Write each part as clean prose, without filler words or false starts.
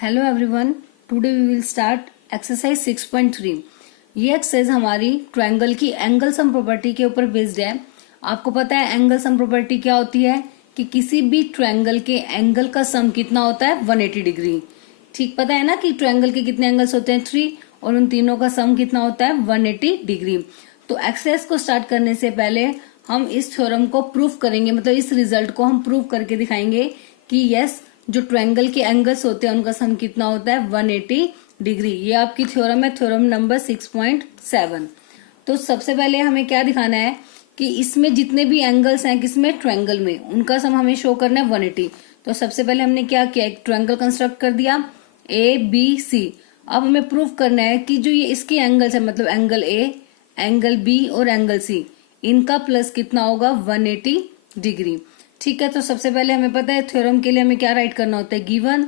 Hello everyone, today we will start exercise 6.3। ये exercise हमारी triangle की एंगल सम प्रॉपर्टी के ऊपर बेस्ड है। आपको पता है एंगल सम प्रॉपर्टी क्या होती है कि किसी भी ट्रायंगल के एंगल का सम कितना होता है 180 डिग्री। ठीक पता है ना कि ट्रायंगल के कितने एंगल्स होते हैं 3 और उन तीनों का सम कितना होता है 180 डिग्री। तो एक्सरसाइज को स्टार्ट करने से पहले हम इस थ्योरम को प्रूफ करेंगे, मतलब इस रिजल्ट को हम प्रूफ करके दिखाएंगे कि यस जो ट्रायंगल के एंगल्स होते हैं उनका सम कितना होता है 180 डिग्री। ये आपकी थ्योरम है, थ्योरम नंबर 6.7। तो सबसे पहले हमें क्या दिखाना है कि इसमें जितने भी एंगल्स हैं किसमें ट्रायंगल में, उनका सम हमें शो करना है 180। तो सबसे पहले हमने क्या किया, एक ट्रायंगल कंस्ट्रक्ट कर दिया ए बी सी। अब हमें प्रूफ करना है कि जो ये इसके एंगल्स है, मतलब एंगल ए, एंगल बी और एंगल सी, इनका प्लस कितना होगा 180 डिग्री। ठीक है, तो सबसे पहले हमें पता है थ्योरम के लिए हमें क्या राइट करना होता है, गिवन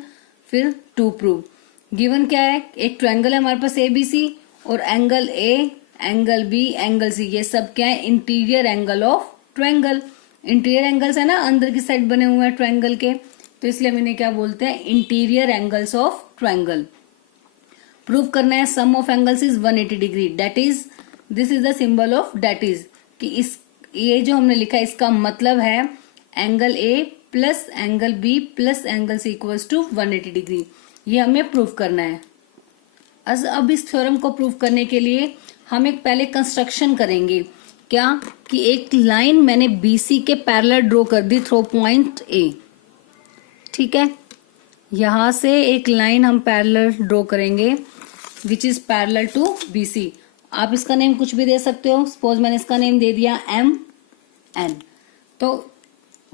फिर टू प्रूव। गिवन क्या है, एक ट्रायंगल है हमारे पास ए बी सी और angle A, angle B, angle C, ये सब क्या है interior angle of triangle. Interior angles है ना, अंदर की साइड बने हुए हैं ट्रायंगल के, तो इसलिए हम इन्हें क्या बोलते हैं interior angles of triangle. Prove करना है sum of angles is 180 degree, that is this is the symbol of that is, कि इस ये जो हमने लिखा है इसका मतलब है angle A plus angle B plus angle C equals to 180 degree. ये हमें प्रूव करना है। अब इस थ्योरम को प्रूव करने के लिए हम एक पहले कंस्ट्रक्शन करेंगे। क्या कि एक लाइन मैंने बीसी के पैरेलल ड्रॉ कर दी थ्रू पॉइंट ए। ठीक है, यहां से एक लाइन हम पैरेलल ड्रॉ करेंगे which is parallel to BC. आप इसका नेम कुछ भी दे सकते हो, सपोज मैंने इसका नेम दे दिया एम एन। तो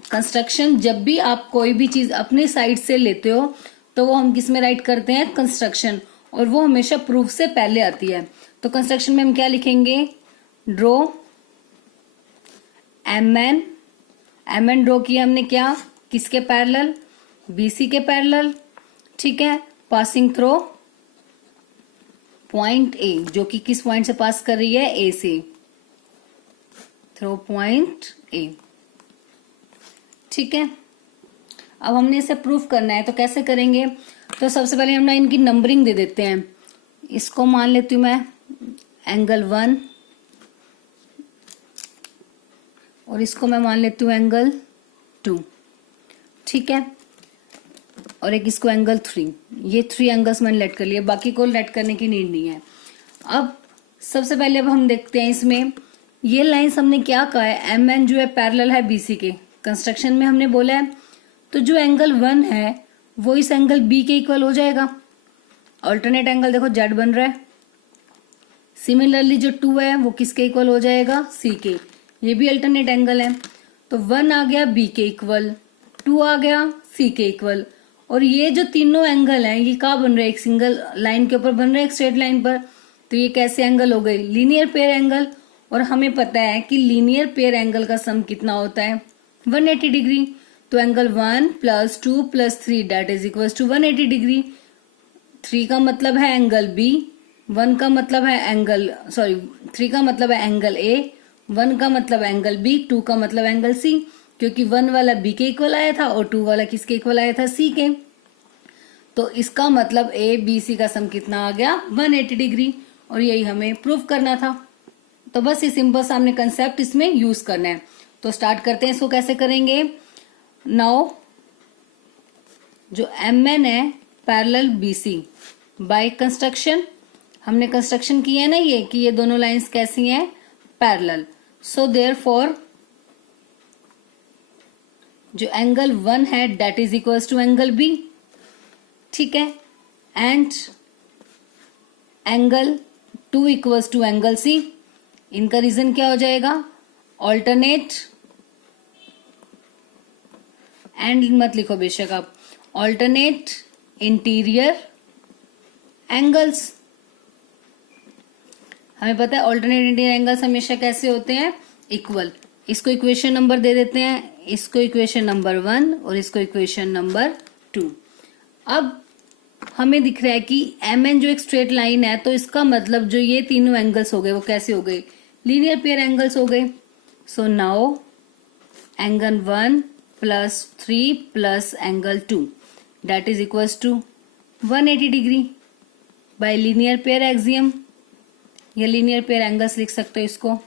कंस्ट्रक्शन, जब भी आप कोई भी चीज अपने साइड से लेते हो तो वो हम किस में राइट करते हैं, कंस्ट्रक्शन, और वो हमेशा प्रूफ से पहले आती है। तो कंस्ट्रक्शन में हम क्या लिखेंगे, ड्रॉ एम एन ड्रॉ किया हमने क्या, किसके पैरेलल, बीसी के पैरेलल। ठीक है, पासिंग थ्रू पॉइंट ए, जो कि किस पॉइंट से पास कर रही है, ए से, थ्रू पॉइंट ए। ठीक है, अब हमने इसे प्रूफ करना है, तो कैसे करेंगे, तो सबसे पहले हम ना इनकी नंबरिंग दे देते हैं। इसको मान लेती हूं मैं एंगल 1 और इसको मैं मान लेती हूँ एंगल 2। ठीक है, और एक इसको एंगल 3। ये 3 एंगल्स मैंने लेट कर लिए, बाकी को लेट करने की नीड नहीं है। अब सबसे पहले अब हम देखते हैं इसमें ये लाइंस हमने क्या कहा है, एम एन जो है पैरेलल है बीसी के। कंस्ट्रक्शन में हमने बोला है तो जो एंगल 1 है वो इस एंगल बी के इक्वल हो जाएगा। ऑल्टरनेट एंगल देखो जेड बन रहा है। सिमिलरली जो 2 है वो किसके इक्वल हो जाएगा, सी के। ये भी अल्टरनेट एंगल है, तो 1 आ गया बी के इक्वल, 2 आ गया सी के इक्वल। और ये जो तीनों एंगल हैं ये कहाँ बन रहे हैं, एक सिंगल लाइन के ऊपर बन रहे हैं, एक स्ट्रेट लाइन पर। तो ये कैसे एंगल हो गए, लीनियर पेयर एंगल। और हमें पता है कि लीनियर पेयर एंगल का सम कितना होता है 180 डिग्री। तो angle 1 + 2 + 3 that is equal to 180 degree. 3 का मतलब है एंगल बी, 1 का मतलब है एंगल 3 का मतलब है एंगल ए, 1 का मतलब एंगल बी, 2 का मतलब एंगल सी, क्योंकि 1 वाला बी के इक्वल आया था और 2 वाला किसके इक्वल आया था, सी के। तो इसका मतलब ए बी सी का सम कितना आ गया 180 डिग्री, और यही हमें प्रूव करना था। तो बस ये सिंपल सा हमने कंसेप्ट इसमें यूज करना है। तो स्टार्ट करते हैं, इसको कैसे करेंगे। नाउ जो एम एन है पैरेलल बीसी बाय कंस्ट्रक्शन, हमने कंस्ट्रक्शन किया है ना ये कि ये दोनों लाइंस कैसी हैं, पैरेलल। सो देयरफॉर जो एंगल 1 है that is equals to angle B. ठीक है, and angle 2 equals to angle C. इनका रीजन क्या हो जाएगा, ऑल्टरनेट, एंड मत लिखो बेशक आप, ऑल्टरनेट इंटीरियर एंगल्स। हमें पता है ऑल्टरनेट इंटीरियर एंगल्स हमेशा कैसे होते हैं, इक्वल। इसको इक्वेशन नंबर दे देते हैं, इसको इक्वेशन नंबर 1 और इसको इक्वेशन नंबर 2। अब हमें दिख रहा है कि एम एन जो एक स्ट्रेट लाइन है, तो इसका मतलब जो ये तीनों एंगल्स हो गए वो कैसे हो गए, लीनियर पेयर एंगल्स हो गए। So now angle 1 + 3 + angle 2 that is equals to 180 degree by linear pair axiom, या लीनियर पेयर एंगल्स लिख सकते हो इसको,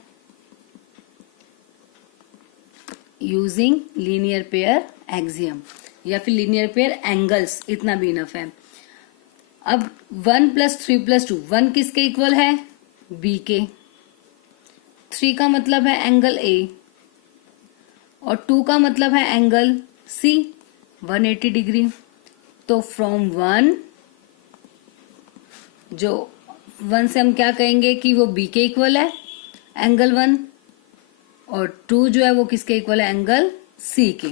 यूजिंग लीनियर पेयर एक्सियम या फिर लीनियर पेयर एंगल्स, इतना भी इनफ है। अब 1 + 3 + 2, 1 किसके इक्वल है? बी के। 3 का मतलब है एंगल ए और 2 का मतलब है एंगल सी, 180 डिग्री। तो फ्रॉम 1, जो 1 से हम क्या कहेंगे कि वो बी के इक्वल है एंगल 1, और 2 जो है वो किसके इक्वल है? एंगल सी के।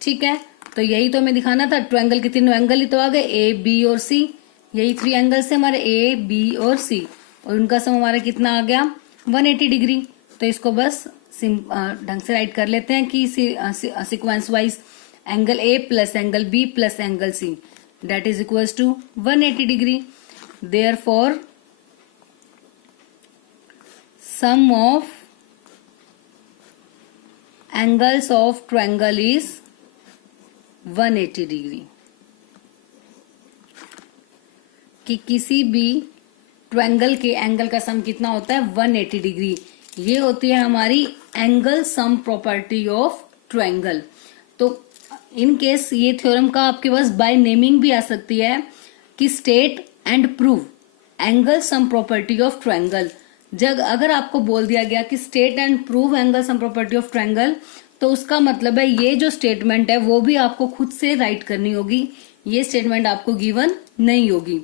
ठीक है, तो यही तो हमें दिखाना था। ट्रायंगल के तीनों एंगल ही तो आ गए, ए बी और सी। यही 3 एंगल्स है हमारे, ए बी और सी, और उनका सम हमारा कितना आ गया? 180 डिग्री। तो इसको बस ढंग से राइट कर लेते हैं कि sequence wise angle A plus angle B plus angle C that is equals to 180 degree. Therefore sum of angles of triangle is 180 degree. कि किसी भी ट्रायंगल के एंगल का सम कितना होता है? 180 डिग्री। ये होती है हमारी angle sum property of triangle. तो इन केस ये थ्योरम का आपके पास बाय नेमिंग भी आ सकती है कि state and prove angle sum property of triangle. जब अगर आपको बोल दिया गया कि state and prove angle sum property of triangle, तो उसका मतलब है ये जो स्टेटमेंट है वो भी आपको खुद से राइट करनी होगी, ये स्टेटमेंट आपको गिवन नहीं होगी।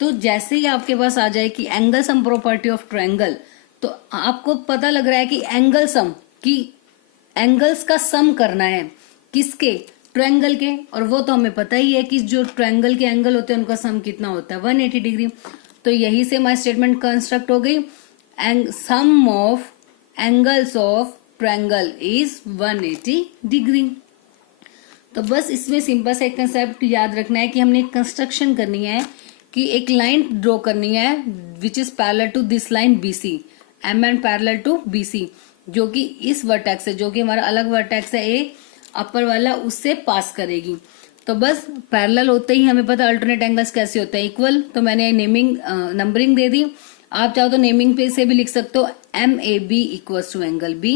तो जैसे ही आपके पास आ जाए कि angle sum property of triangle, तो आपको पता लग रहा है कि एंगल सम, कि एंगल्स का सम करना है किसके? ट्रायंगल के। और वो तो हमें पता ही है कि जो ट्रायंगल के एंगल होते हैं उनका सम कितना होता है? 180 डिग्री। तो यही से हमारी स्टेटमेंट कंस्ट्रक्ट हो गई, and sum of angles of triangle is 180 degree. तो बस इसमें सिंपल सा एक कंसेप्ट याद रखना है कि हमने एक कंस्ट्रक्शन करनी है, कि एक लाइन ड्रॉ करनी है which is parallel to this line BC, M and parallel to BC, जो कि इस वर्टेक्स है, जो कि हमारा अलग वर्टेक्स है ए अपर वाला, उससे पास करेगी। तो बस पैरेलल होते ही हमें पता अल्टरनेट एंगल्स कैसे होते हैं? इक्वल। तो मैंने नेमिंग नंबरिंग दे दी, आप चाहो तो नेमिंग पे से भी लिख सकते हो, MAB equals to angle B,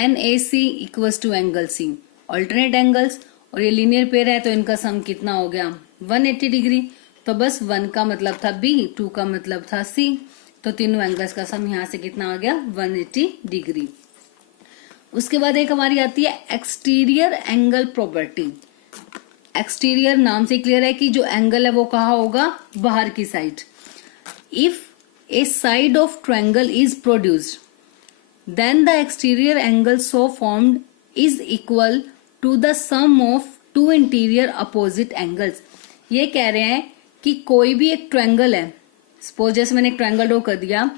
NAC equals to angle C, alternate angles. और ये लीनियर पेयर है तो इनका सम कितना हो गया? 180 डिग्री। तो बस 1 का मतलब था B, 2 का मतलब था C, तो तीनों एंगल्स का सम यहां से कितना आ गया? 180 डिग्री। उसके बाद एक हमारी आती है एक्सटीरियर एंगल प्रॉपर्टी। एक्सटीरियर नाम से क्लियर है कि जो एंगल है वो कहाँ होगा? बाहर की side. If A side of triangle is produced, then the exterior angle so formed is equal to the sum of two interior opposite angles। ये कह रहे हैं कि कोई भी एक ट्रायंगल है, सपोज जैसे मैंने एक ट्रायंगल ड्रॉ कर दिया,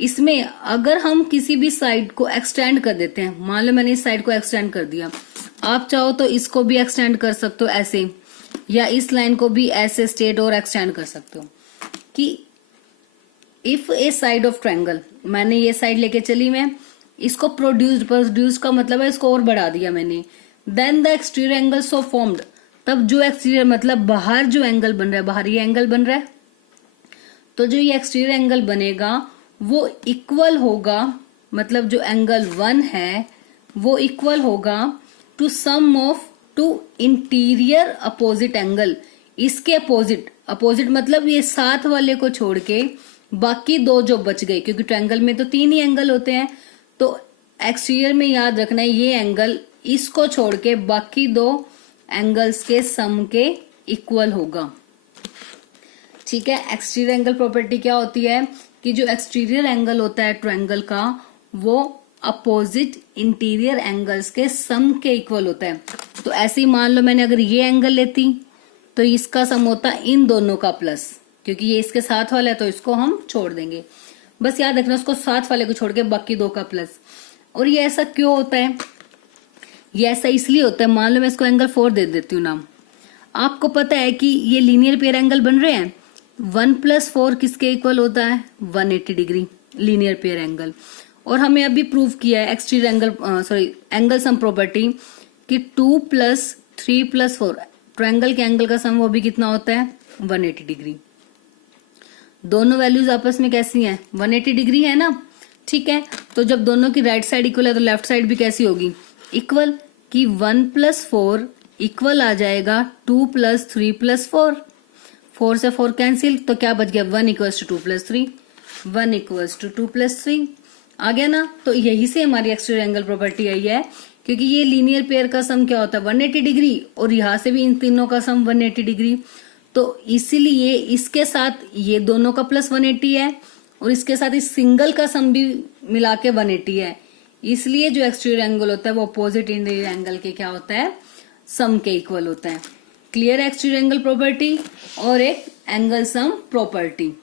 इसमें अगर हम किसी भी साइड को एक्सटेंड कर देते हैं, मान लो मैंने इस साइड को एक्सटेंड कर दिया, आप चाहो तो इसको भी एक्सटेंड कर सकते हो ऐसे, या इस लाइन को भी ऐसे स्ट्रेट और एक्सटेंड कर सकते हो। कि if A side of triangle, मैंने ये साइड लेके चली, मैं इसको प्रोड्यूस का मतलब है इसको और बढ़ा दिया मैंने, then the exterior angle so formed, तब जो एक्सटीरियर मतलब बाहर जो एंगल बन रहा है, बाहर ये एंगल बन रहा है, तो जो ये एक्सटीरियर एंगल बनेगा वो इक्वल होगा, मतलब जो एंगल 1 है वो इक्वल होगा to sum of two interior opposite angle. इसके अपोजिट मतलब ये साथ वाले को छोड़ के बाकी दो जो बच गए, क्योंकि ट्रायंगल में तो 3 ही एंगल होते हैं, तो एक्सटीरियर में याद रखना है ये एंगल इसको छोड़ के बाकी 2 एंगल्स के सम के इक्वल होगा। ठीक है, एक्सटीरियर एंगल प्रॉपर्टी क्या होती है कि जो एक्सटीरियर एंगल होता है ट्रायंगल का वो अपोजिट इंटीरियर एंगल्स के सम के इक्वल होता है। तो ऐसे ही मान लो मैंने अगर ये एंगल लेती तो इसका सम होता इन दोनों का प्लस, क्योंकि ये इसके साथ वाला है तो इसको हम छोड़ देंगे। बस याद रखना उसको साथ वाले को छोड़ के बाकी 2 का प्लस। और ये ऐसा क्यों होता है? ये ऐसा इसलिए होता है, मान लो मैं इसको एंगल 4 दे देती हूँ नाम। आपको पता है कि ये लीनियर पेयर एंगल बन रहे हैं, 1 + 4 किसके इक्वल होता है? 180 डिग्री लीनियर पेयर एंगल। और हमें अभी प्रूव किया है exterior angle angle sum property कि 2 + 3 + 4 ट्रायंगल के एंगल का सम वो भी कितना होता है? 180 डिग्री। दोनों वैल्यूज आपस में कैसी हैं? 180 डिग्री है ना। ठीक है, तो जब दोनों की राइट साइड इक्वल है तो लेफ्ट साइड भी कैसी होगी? इक्वल। कि 1 + 4 इक्वल आ जाएगा 2 + 3 + 4। 4 से 4 कैंसिल, तो क्या बच गया? 1 = 2 + 3, 1 = 2 + 3 आ गया ना। तो यही से हमारी एक्सटीरियर एंगल प्रॉपर्टी आई है, क्योंकि ये लीनियर पेयर का सम क्या होता है? 180 डिग्री, और यहां से भी इन तीनों का सम 180 डिग्री। तो इसीलिए इसके साथ ये दोनों का प्लस 180 है, और इसके साथ इस सिंगल का सम भी मिला के 180 है। इसलिए जो एक्सटीरियर एंगल होता है वो अपोजिट इंटीरियर एंगल के क्या होता है? सम के इक्वल होता है। क्लियर एक्सटीरियर एंगल प्रॉपर्टी और एक angle sum property.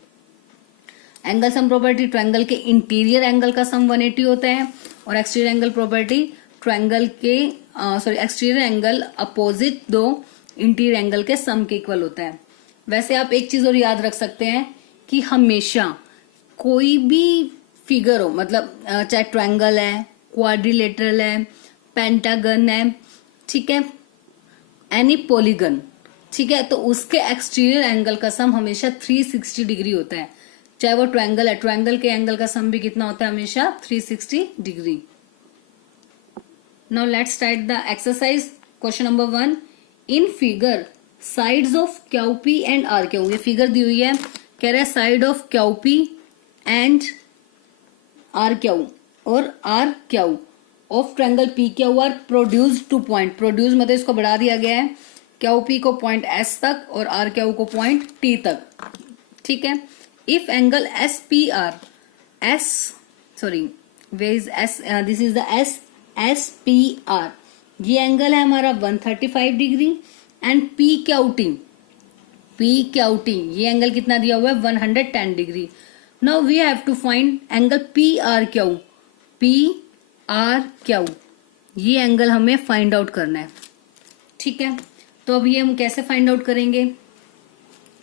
Angle sum property triangle के इंटीरियर एंगल का सम 180 होता है, और एक्सटीरियर एंगल प्रॉपर्टी ट्रायंगल के एक्सटीरियर एंगल अपोजिट दो इंटीरियर एंगल के सम के इक्वल होता है। वैसे आप एक चीज और याद रख सकते हैं कि हमेशा कोई भी फिगर हो, मतलब चाहे ट्रायंगल है, क्वाड्रिलेटरल है, पेंटागन है, ठीक है, एनी पॉलीगन, ठीक है, तो उसके एक्सटीरियर एंगल का सम हमेशा 360 डिग्री होता है। चाहे वो ट्रायंगल है, ट्रायंगल के एंगल का सम भी कितना होता है? हमेशा 360 degree. Now let's start the exercise. Question number 1, in figure sides of QP and R Q. ये फिगर दी हुई है, कह रहा है side of QP and R Q और R Q of triangle P Q R produced to point. Produce मतलब इसको बढ़ा दिया गया है, क्यूपी को पॉइंट एस तक और आर क्यू को पॉइंट टी तक। ठीक है, if angle S P R this is the S P R, ये एंगल है हमारा 135 degree, and P Q T ये एंगल कितना दिया हुआ है? 110 degree. Now we have to find angle P R Q, ये एंगल हमें फाइंड आउट करना है। ठीक है, तो अब ये हम कैसे फाइंड आउट करेंगे?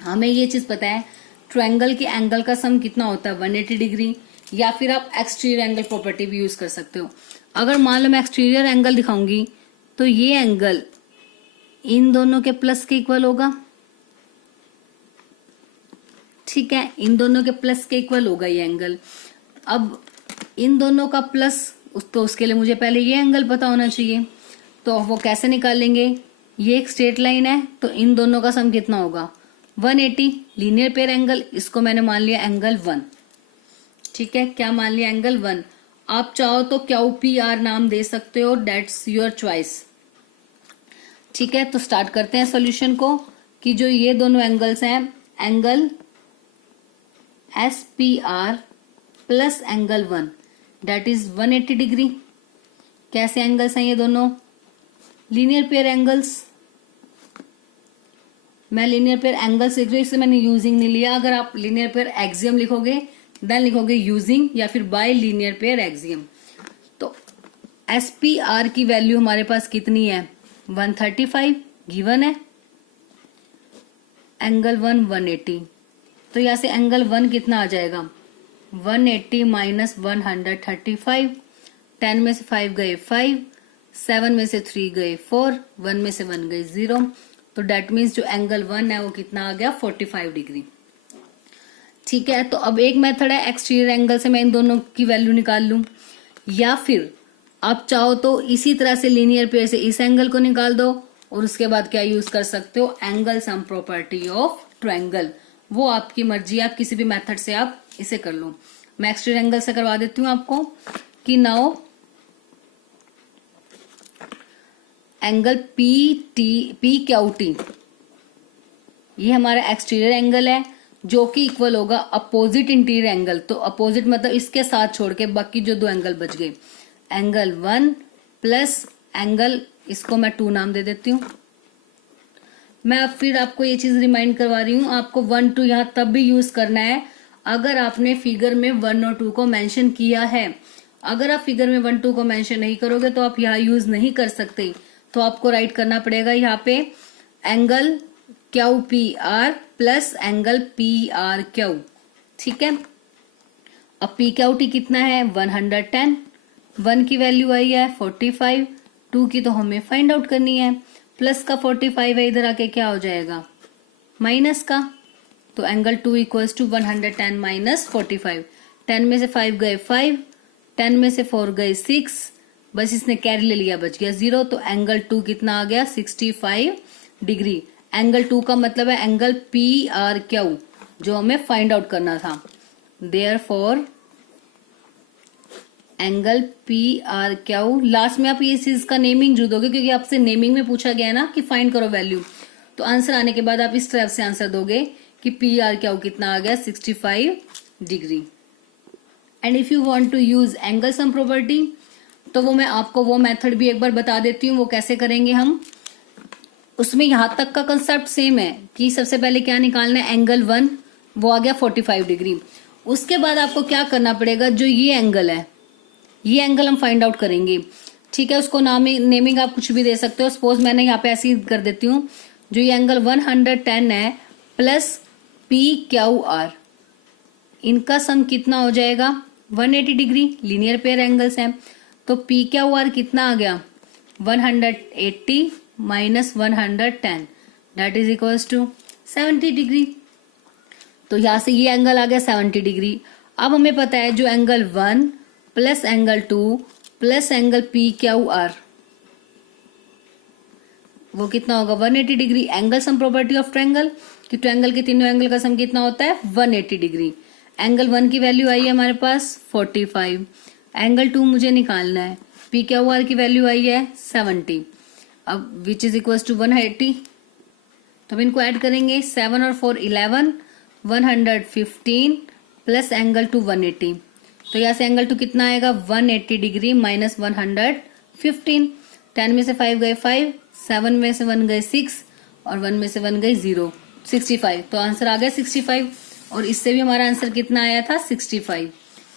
हमें ये चीज पता है, ट्रायंगल के एंगल का सम कितना होता है? 180 डिग्री। या फिर आप एक्सटीरियर एंगल प्रॉपर्टी भी यूज कर सकते हो। अगर मान लो मैं एक्सटीरियर एंगल दिखाऊंगी तो ये एंगल इन दोनों के प्लस के इक्वल होगा। ठीक है, इन दोनों के प्लस के इक्वल होगा ये एंगल। अब इन दोनों का प्लस, तो उसके लिए मुझे पहले ये एंगल पता होना चाहिए। तो वो कैसे निकालेंगे? ये एक स्ट्रेट लाइन है, तो इन दोनों का सम कितना होगा? 180। लीनियर पेयर एंगल, इसको मैंने मान लिया एंगल 1। ठीक है, क्या मान लिया? एंगल 1। आप चाहो तो क्यू पी आर नाम दे सकते हो, डेट्स योर चॉइस। ठीक है, तो स्टार्ट करते हैं सॉल्यूशन को, कि जो ये दोनों एंगल्स हैं, angle S P R plus angle 1 that is 180 degree. कैसे एंगल्स हैं ये दोनों? Linear pair angles. मैं लीनियर पेयर एंगल्स लिख रही हूं, इसलिए मैंने यूजिंग नहीं लिया। अगर आप लीनियर पेयर एक्सियम लिखोगे देन लिखोगे यूजिंग या फिर बाय लीनियर पेयर एक्सियम। तो एस पी आर की वैल्यू हमारे पास कितनी है? 135 गिवन है, एंगल 1 180। तो यहां से एंगल 1 कितना आ जाएगा? 180 माइनस 135। 10 में से 5 गए 5, 7 में से 3 गए 4, 1 में से 1 गए 0। तो डेट मीन्स जो एंगल 1 है वो कितना आ गया? 45 डिग्री। ठीक है, तो अब एक मेथड है एक्सटीरियर एंगल से मैं इन दोनों की वैल्यू निकाल लूं, या फिर आप चाहो तो इसी तरह से लीनियर पेयर से इस एंगल को निकाल दो, और उसके बाद क्या यूज कर सकते हो? Angle sum property of triangle. वो आपकी मर्जी, आप किसी भी मेथड से आप इसे कर लो। मैं एक्सटीरियर एंगल से करवा देती हूँ आपको, कि now angle P Q T, ये हमारा एक्सटीरियर एंगल है, जो कि इक्वल होगा अपोजिट इंटीरियर एंगल। तो अपोजिट मतलब इसके साथ छोड़ के बाकी जो दो एंगल बच गए, एंगल 1 प्लस एंगल, इसको मैं 2 नाम दे देती हूँ। मैं अब फिर आपको ये चीज रिमाइंड करवा रही हूँ, आपको 1 2 यहां तब भी यूज करना है अगर आपने फिगर में 1 और 2 को मेंशन किया है। अगर आप फिगर में 1 2 को मेंशन नहीं करोगे तो आप यहाँ यूज नहीं कर सकते। तो आपको राइट करना पड़ेगा यहाँ पे angle Q P R plus angle P R Q. ठीक है, अब पी क्यू टी कितना है? 110। 1 की वैल्यू आई है 45, 2 की तो हमें फाइंड आउट करनी है, प्लस का 45 है, इधर आके क्या हो जाएगा? माइनस का, तो एंगल 2 इक्वल्स टू 110 माइनस 45। 10 में से 5 गए 5, 10 में से 4 गए 6, बस इसने कैरी ले लिया, बच गया 0। तो एंगल 2 कितना आ गया 65 डिग्री। एंगल 2 का मतलब है एंगल PRQ जो हमें फाइंड आउट करना था। देयरफॉर एंगल PRQ, लास्ट में आप ये चीज का नेमिंग जो दोगे क्योंकि आपसे नेमिंग में पूछा गया है ना कि फाइंड करो वैल्यू, तो आंसर आने के बाद आप इस तरफ से आंसर दोगे कि PRQ कितना आ गया 65 degree. And if you want to use angle sum property तो वो मैं आपको वो मेथड भी एक बार बता देती हूँ, वो कैसे करेंगे हम। उसमें यहां तक का कंसेप्ट सेम है कि सबसे पहले क्या निकालना है, एंगल 1 वो आ गया 45 डिग्री। उसके बाद आपको क्या करना पड़ेगा, जो ये एंगल है ये एंगल हम फाइंड आउट करेंगे, ठीक है। उसको नेमिंग आप कुछ भी दे सकते हो, सपोज मैंने यहाँ पे ऐसे ही कर देती हूँ। जो ये एंगल 110 है प्लस PQR, इनका सम कितना हो जाएगा 180 डिग्री, लीनियर पेयर एंगल्स हैं। तो PQR कितना आ गया 180 minus 110 that is equals to 70 degree. तो यहां से ये एंगल आ गया 70 डिग्री। अब हमें पता है जो angle 1 plus angle 2 plus angle PQR वो कितना होगा 180 degree. Angle sum property of triangle कि ट्रायंगल के तीनों एंगल का सम कितना होता है 180 डिग्री। एंगल 1 की वैल्यू आई है हमारे पास 45, एंगल 2 मुझे निकालना है, PQR की वैल्यू आई है 70, अब विच इज इक्वल टू 180। तो हम इनको ऐड करेंगे, 7 और 4 11, 115 प्लस एंगल 2 180। तो यहाँ से एंगल 2 कितना आएगा 180 डिग्री माइनस 115। 10 में से 5 गए 5, 7 में से 1 गए 6 और 1 में से 1 गई 0, 65। तो आंसर आ गया 65 और इससे भी हमारा आंसर कितना आया था 65।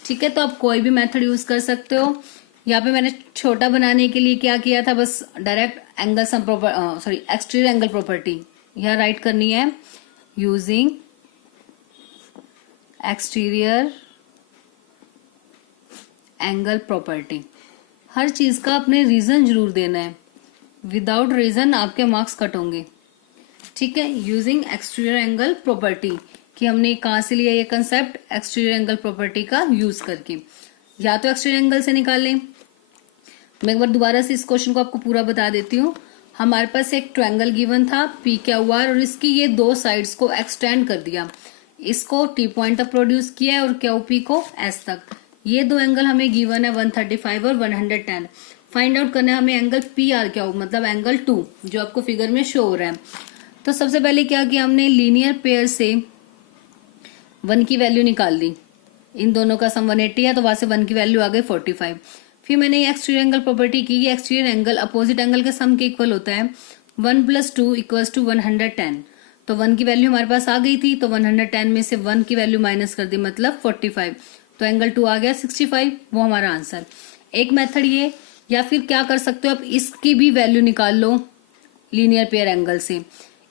ठीक है, तो आप कोई भी मेथड यूज कर सकते हो। यहाँ पे मैंने छोटा बनाने के लिए क्या किया था, बस direct angle sum exterior angle property यहाँ राइट करनी है, यूजिंग एक्सटीरियर एंगल प्रॉपर्टी। हर चीज का अपने रीजन जरूर देना है, विदाउट रीजन आपके मार्क्स कट होंगे। ठीक है, यूजिंग एक्सटीरियर एंगल प्रॉपर्टी कि हमने कहां से लिया ये कंसेप्ट, एक्सटीरियर एंगल प्रॉपर्टी का यूज करके। या तो एक्सटीरियर एंगल से निकाल लें। मैं एक बार दोबारा से इस क्वेश्चन को आपको पूरा बता देती हूँ। हमारे पास एक ट्रायंगल गिवन था PQR और इसकी ये दो साइड्स को एक्सटेंड कर दिया, इसको T पॉइंट तक प्रोड्यूस किया है और QP को S तक। ये दो एंगल हमें गिवन है 135 और 110। फाइंड आउट करना है हमें एंगल PRQ मतलब एंगल 2 जो आपको फिगर में शो हो रहा है। तो सबसे पहले क्या किया हमने, लीनियर पेयर से 1 की वैल्यू निकाल ली। इन दोनों का सम 180 है तो वहां से 1 की वैल्यू आ गई 45। फिर मैंने ये एक्सटीरियर एंगल प्रॉपर्टी की, ये एक्सटीरियर एंगल अपोजिट एंगल के सम के इक्वल होता है। 1 + 2 = 110। तो 1 की वैल्यू हमारे पास आ गई थी, तो 110 में से 1 की वैल्यू माइनस कर दी, मतलब 45। तो एंगल 2 आ गया 65, वो हमारा आंसर। एक मेथड ये, या फिर क्या कर सकते हो आप, इसकी भी वैल्यू निकाल लो लीनियर पेयर एंगल से।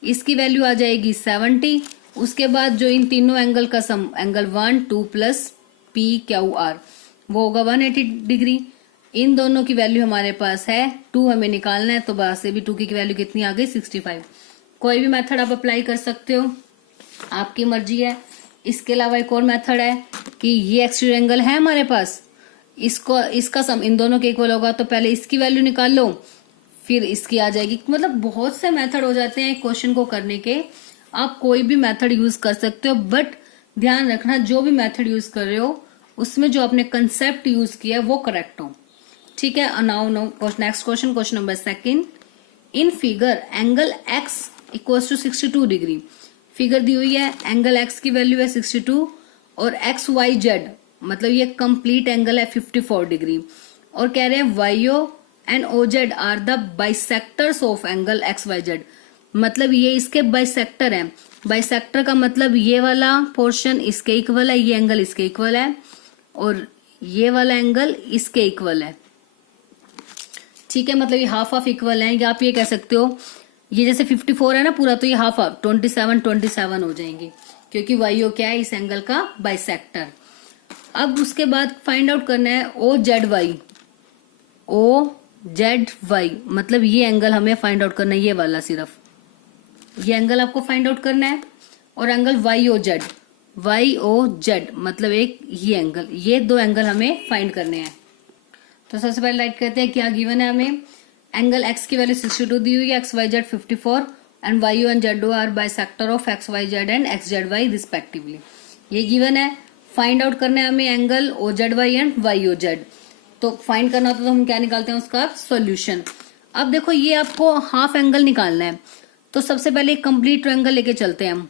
इसकी वैल्यू आ जाएगी 70। उसके बाद जो इन तीनों एंगल का सम, एंगल 1 2 प्लस PQR वो होगा 180 डिग्री। इन दोनों की वैल्यू हमारे पास है 2, हमें निकालना है, तो वहां से भी 2 की वैल्यू कितनी आ गई 65। कोई भी मेथड आप अप्लाई कर सकते हो, आपकी मर्जी है। इसके अलावा एक और मेथड है कि ये एक्सटीरियर एंगल है हमारे पास, इसका सम इन दोनों के इक्वल होगा, तो पहले इसकी वैल्यू निकाल लो फिर इसकी आ जाएगी। मतलब बहुत से मेथड हो जाते हैं क्वेश्चन को करने के, आप कोई भी मेथड यूज कर सकते हो, बट ध्यान रखना जो भी मेथड यूज कर रहे हो उसमें जो आपने कंसेप्ट यूज किया है वो करेक्ट हो। ठीक है, now next question, question number 2। In figure angle x = 62 डिग्री। फिगर दी हुई है, एंगल x की वैल्यू है 62 और XYZ मतलब ये कंप्लीट एंगल है 54 डिग्री। और कह रहे हैं YO and OZ are the bisectors of angle XYZ, मतलब ये इसके बाइसेक्टर हैं। बाइसेक्टर का मतलब ये वाला पोर्शन इसके इक्वल है, ये एंगल इसके इक्वल है और ये वाला एंगल इसके इक्वल है। ठीक है, मतलब ये हाफ इक्वल है, या आप ये कह सकते हो ये जैसे 54 है ना पूरा, तो ये हाफ 27 हो जाएंगे, क्योंकि YO क्या है, इस एंगल का बाइसेक्टर। अब उसके बाद फाइंड आउट करना है OZY मतलब ये एंगल हमें फाइंड आउट करना है, ये वाला सिर्फ। ये एंगल आपको फाइंड आउट करना है, और angle Y O Z, Y O Z मतलब एक ये एंगल, ये दो एंगल हमें फाइंड करने हैं। तो सबसे पहले राइट करते हैं क्या गिवन है हमें। एंगल एक्स की वैल्यू 62 दी हुई है, X Y Z 54 and Y O and Z O are bisector of X Y Z and X Z Y respectively. ये गिवन है, फाइंड आउट करना है हमें angle O Z Y and Y O Z. तो find करना होता है तो हम क्या निकालते हैं उसका सॉल्यूशन। अब देखो ये आपको हाफ एंगल निकालना है, तो सबसे पहले एक कंप्लीट ट्रायंगल लेके चलते हैं हम।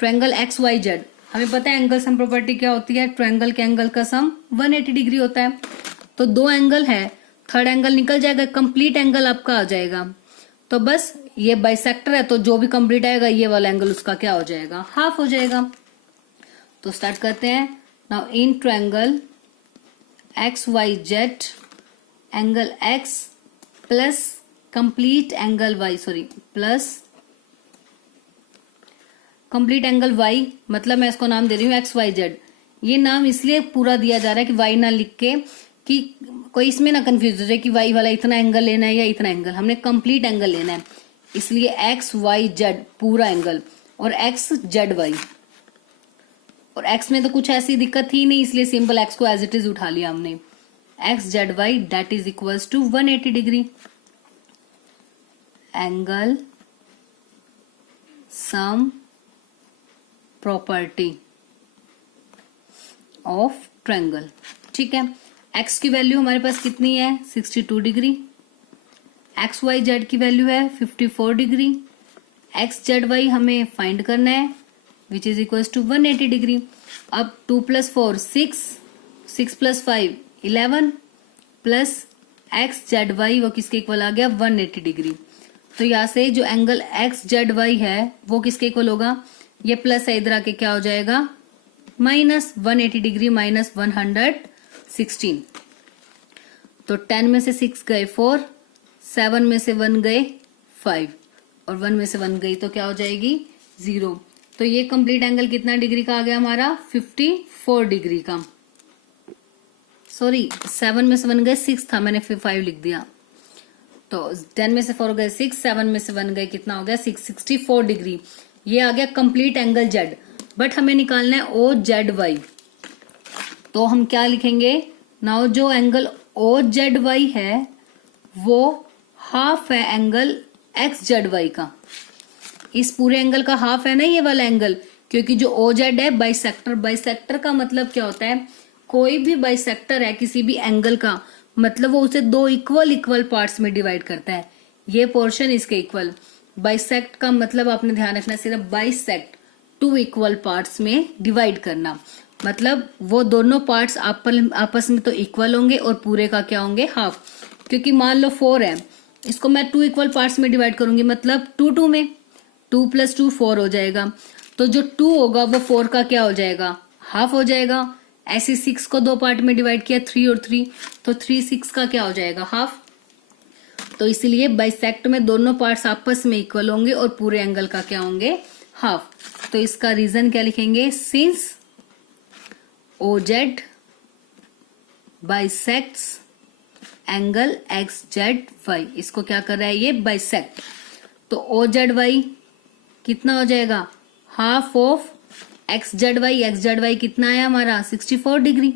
ट्रायंगल एक्स वाई जेड, हमें पता है एंगल सम प्रॉपर्टी क्या होती है, ट्रायंगल के एंगल का सम 180 डिग्री होता है। तो दो एंगल है, थर्ड एंगल निकल जाएगा, कंप्लीट एंगल आपका आ जाएगा। तो बस ये बाइसेक्टर है, तो जो भी कंप्लीट आएगा ये वाला एंगल उसका क्या हो जाएगा, हाफ हो जाएगा। तो स्टार्ट करते हैं। Now in triangle X Y Z, angle X plus complete angle Y, plus complete angle Y, मतलब मैं इसको नाम दे रही हूँ एक्स वाई जेड। ये नाम इसलिए पूरा दिया जा रहा है कि वाई ना लिख के कि कोई इसमें ना कंफ्यूज हो जाए कि वाई वाला इतना एंगल लेना है या इतना एंगल, हमने कंप्लीट एंगल लेना है, इसलिए एक्स वाई जेड पूरा एंगल और एक्स जेड वाई। और एक्स में तो कुछ ऐसी दिक्कत थी नहीं, इसलिए सिंपल एक्स को एज इट इज उठा लिया हमने। X Z Y that is equals to 180 degree. Angle sum property of triangle, ठीक है। एक्स की वैल्यू हमारे पास कितनी है 62 डिग्री, एक्स वाई जेड की वैल्यू है 54 डिग्री, एक्स जेड वाई हमें फाइंड करना है which is equal to 180 degree. अब 2 + 4 6, 6 + 5 11 प्लस एक्स जेड वाई वो किसके इक्वल आ गया 180 डिग्री। तो यहाँ से जो एंगल एक्स जेड वाई है वो किसके इक्वल होगा, ये प्लस है इधर आके क्या हो जाएगा माइनस 180 डिग्री माइनस 116। तो 10 में से 6 गए 4, 7 में से 1 गए 5 और 1 में से 1 गई तो क्या हो जाएगी 0। तो ये कंप्लीट एंगल कितना डिग्री का आ गया हमारा 54 डिग्री का। सॉरी 7 में से 1 गए 6 था, मैंने फिर 5 लिख दिया। तो 10 में से 4 गए 6, 7 में से 1 गए कितना हो गया 6, 64 डिग्री। ये आ गया कंप्लीट एंगल जेड। बट हमें निकालना है ओ जेड वाई, तो हम क्या लिखेंगे नाउ, जो एंगल ओ जेड वाई है वो हाफ है एंगल एक्स जेड वाई का। इस पूरे एंगल का हाफ है ना ये वाला एंगल, क्योंकि जो ओ जेड है बाइसेक्टर, बाइसेक्टर का मतलब क्या होता है, कोई भी बाइसेक्टर है किसी भी एंगल का मतलब वो उसे दो इक्वल पार्ट्स में डिवाइड करता है। ये पोर्शन इसके इक्वल, बाइसेक्ट का मतलब आपने ध्यान रखना सिर्फ बाइसेक्ट 2 इक्वल पार्ट्स में डिवाइड करना, मतलब वो दोनों पार्ट्स आपस में तो इक्वल होंगे और पूरे का क्या होंगे हाफ। क्योंकि मान लो 4 है, इसको मैं 2 इक्वल पार्ट्स में डिवाइड करूंगी मतलब 2 में 2 + 2 4 हो जाएगा। तो जो 2 होगा वो 4 का क्या हो जाएगा हाफ हो जाएगा। ऐसे 6 को 2 पार्ट में डिवाइड किया 3 और 3, तो 3 6 का क्या हो जाएगा हाफ। तो इसीलिए बाइसेक्ट में दोनों पार्ट्स आपस में इक्वल होंगे और पूरे एंगल का क्या होंगे हाफ। तो इसका रीजन क्या लिखेंगे, since O Z bisects angle X Z Y, इसको क्या कर रहा है ये बाइसेक्ट। तो ओ जेड वाई कितना हो जाएगा half of X Z Y, X Z Y कितना है हमारा 64 डिग्री।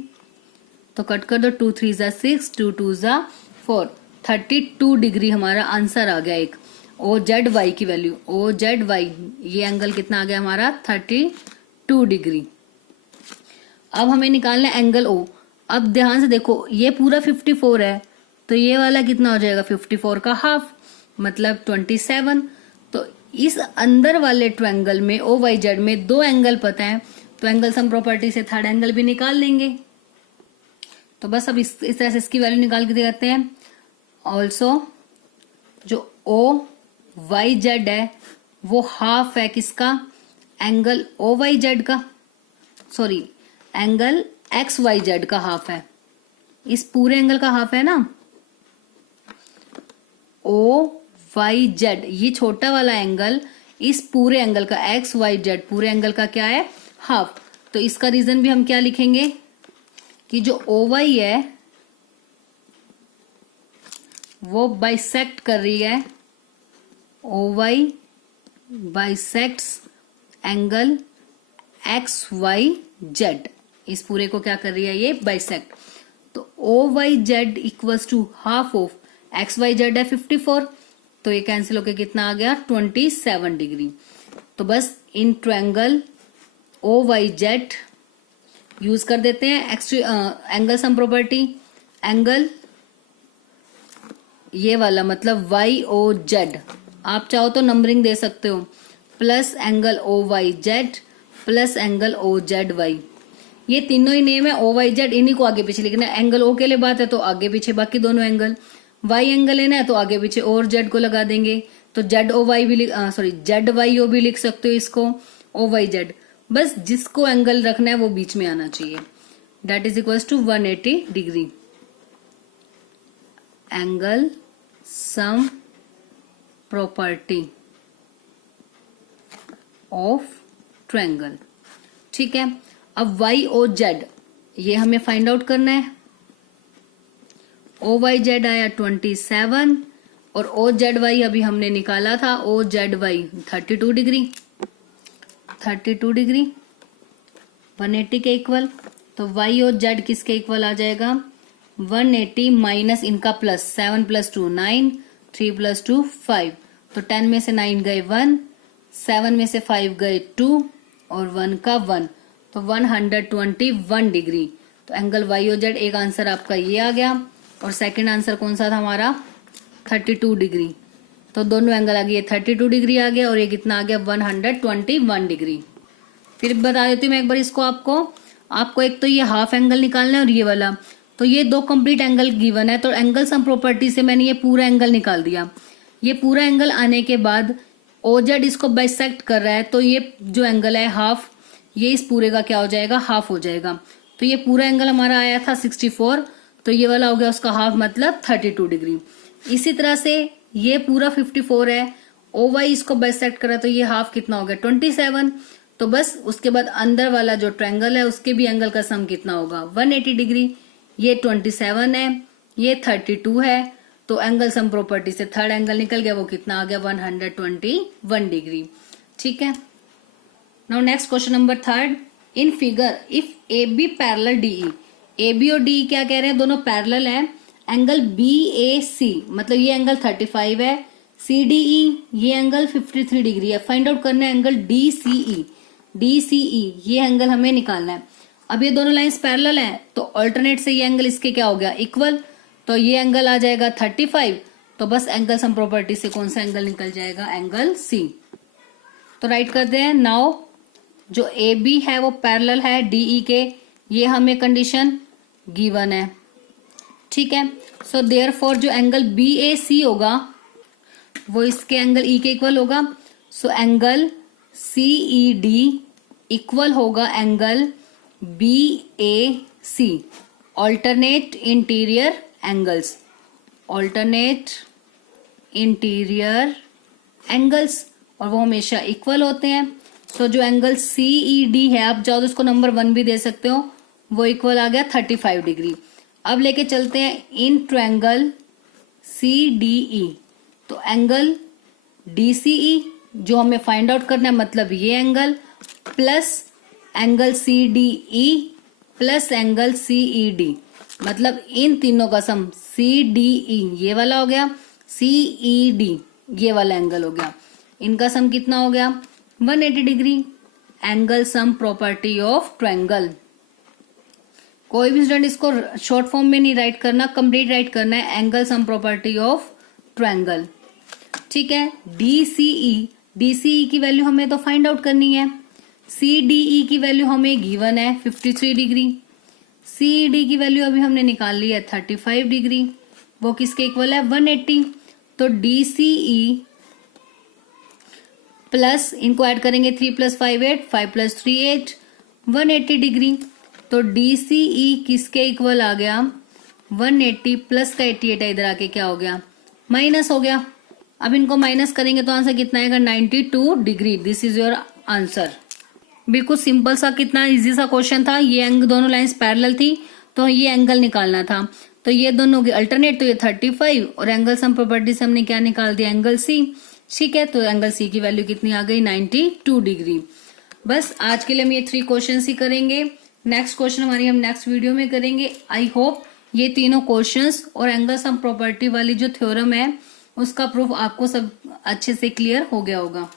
तो कट कर दो 2 3 = 6, 2 2 = 4, 32 डिग्री हमारा आंसर आ गया एक ओ जेड वाई की वैल्यू। ओ जेड वाई ये एंगल कितना आ गया हमारा 32 डिग्री। अब हमें निकालना है एंगल ओ। अब ध्यान से देखो ये पूरा 54 है, तो ये वाला कितना हो जाएगा 54 का हाफ मतलब 27। तो इस अंदर वाले ट्रायंगल में ओ वाई जेड में 2 एंगल पता है, तो एंगल सम प्रॉपर्टी से थर्ड एंगल भी निकाल लेंगे। तो बस अब इस तरह से इसकी वैल्यू निकाल के दिखाते हैं। ऑल्सो जो ओ वाई जेड है वो हाफ है किसका एंगल ओ वाई जेड का, sorry angle X Y Z का हाफ है, इस पूरे एंगल का हाफ है ना। ओ वाई जेड ये छोटा वाला एंगल इस पूरे एंगल का एक्स वाई जेड पूरे एंगल का क्या है हाफ। तो इसका रीजन भी हम क्या लिखेंगे कि जो ओ वाई है वो बाइसेक्ट कर रही है O Y bisects angle X Y Z. इस पूरे को क्या कर रही है ये बाइसेक्ट। तो O Y Z equals to half of X Y Z है 54, तो ये कैंसिल होके कितना आ गया 27 डिग्री। तो बस in triangle O Y Z use कर देते हैं एंगल सम प्रॉपर्टी। एंगल ये वाला मतलब वाई ओ जेड, आप चाहो तो नंबरिंग दे सकते हो, plus angle O Y Z plus angle O Z Y. ये तीनों ही नेम है ओ वाई जेड, इन्हीं को आगे पीछे लिखना है। एंगल ओ के लिए बात है तो आगे पीछे बाकी दोनों एंगल, वाई एंगल लेना है तो आगे पीछे और जेड को लगा देंगे। तो जेड ओ वाई भी जेड वाई ओ भी लिख सकते हो इसको, ओ वाई जेड। बस जिसको एंगल रखना है वो बीच में आना चाहिए। That is equal to 180 degree. Angle sum property of triangle. ठीक है, अब वाई ओ जेड ये हमें फाइंड आउट करना है। ओ वाई जेड आया 27 और ओ जेड वाई अभी हमने निकाला था, O Z Y 32 degree, 32 degree 180 के इक्वल। तो वाई और जेड किसके इक्वल आ जाएगा 180 माइनस इनका प्लस, 7 + 2 9, 3 + 2 5। तो 10 में से 9 गए 1, 7 में से 5 गए 2 और 1 का 1, तो 121 डिग्री। तो एंगल वाई और जेड एक आंसर आपका ये आ गया। और सेकंड आंसर कौन सा था हमारा 32 डिग्री। तो दोनों एंगल आ गए 32 डिग्री आ गया और ये कितना आ गया 121 डिग्री। फिर बता देती हूँ मैं एक बार इसको आपको एक तो ये हाफ एंगल निकालना है और ये वाला। तो ये दो कंप्लीट एंगल गिवन है, तो एंगल सम प्रॉपर्टी से मैंने ये पूरा एंगल निकाल दिया। ये पूरा एंगल आने के बाद ओ जेड इसको बाइसेक्ट कर रहा है, तो ये जो एंगल है हाफ, ये इस पूरे का क्या हो जाएगा हाफ हो जाएगा। तो ये पूरा एंगल हमारा आया था 64, तो ये वाला हो गया उसका हाफ मतलब 32 डिग्री। इसी तरह से ये पूरा 54 है, ओ वाई इसको बाइसेक्ट करा तो ये हाफ कितना हो गया 27। तो बस उसके बाद अंदर वाला जो ट्रायंगल है उसके भी एंगल का सम कितना होगा 180 डिग्री। ये 27 है, ये 32 है, तो एंगल सम प्रॉपर्टी से थर्ड एंगल निकल गया, वो कितना आ गया 121 डिग्री। ठीक है, now next question number third. In figure if A B parallel D E, A B और डी क्या कह रहे हैं दोनों पैरेलल है। एंगल बी ए सी मतलब ये एंगल 35 है, सी डी ई ये एंगल 53 डिग्री है। फाइंड आउट करना है angle D C E, D C ई ये एंगल हमें निकालना है। अब ये दोनों लाइंस पैरेलल हैं तो अल्टरनेट से ये एंगल इसके क्या हो गया इक्वल, तो ये एंगल आ जाएगा 35। तो बस एंगल सम प्रॉपर्टी से कौन सा एंगल निकल जाएगा एंगल सी। तो राइट करते हैं। नाउ जो ए बी है वो पैरेलल है डीई के, ये हमें कंडीशन गिवन है। ठीक है, सो देयरफॉर जो एंगल बी ए सी होगा वो इसके एंगल ई के इक्वल होगा। So angle C E D equal होगा angle B A C. Alternate interior angles, alternate interior angles, और वो हमेशा इक्वल होते हैं। सो जो एंगल सी ई डी है, आप चाहो तो इसको नंबर 1 भी दे सकते हो, वो इक्वल आ गया 35 डिग्री। अब लेके चलते हैं इन ट्रायंगल सी डी ई। तो एंगल डी सी ई जो हमें फाइंड आउट करना है, मतलब ये angle plus angle C D E plus angle C E D, मतलब इन तीनों का सम सी डी ई ये वाला हो गया, सी ई डी ये वाला एंगल हो गया। इनका सम कितना हो गया 180 degree. Angle sum property of triangle. कोई भी स्टूडेंट इसको शॉर्ट फॉर्म में नहीं राइट करना, कंप्लीट राइट करना है angle sum property of triangle. ठीक है, डीसीई की वैल्यू हमें तो फाइंड आउट करनी है। सीडीई की वैल्यू हमें गिवन है 53 डिग्री। सीडी की वैल्यू अभी हमने निकाल ली है 35 डिग्री, वो किसके इक्वल है 180। तो डीसीई प्लस इनको ऐड करेंगे 3 + 5 8, 5 + 3 8, 180 डिग्री। तो डीसीई किसके इक्वल आ गया 180 प्लस का 88 है, इधर आके क्या हो गया माइनस हो गया। अब इनको माइनस करेंगे तो आंसर कितना आएगा 92 degree. This is your answer. बिल्कुल सिंपल सा, कितना इजी सा क्वेश्चन था। ये दोनों लाइंस पैरेलल थी तो ये एंगल निकालना था। तो ये दोनों की अल्टरनेट, तो ये 35 और एंगल सम प्रॉपर्टी से हमने क्या निकाल दिया एंगल सी। ठीक है, तो एंगल सी की वैल्यू कितनी आ गई 92 डिग्री। बस आज के लिए हम ये 3 क्वेश्चन ही करेंगे। नेक्स्ट क्वेश्चन हमारी हम नेक्स्ट वीडियो में करेंगे। आई होप ये तीनों क्वेश्चंस और एंगल सम प्रॉपर्टी वाली जो थ्योरम है उसका प्रूफ आपको सब अच्छे से क्लियर हो गया होगा।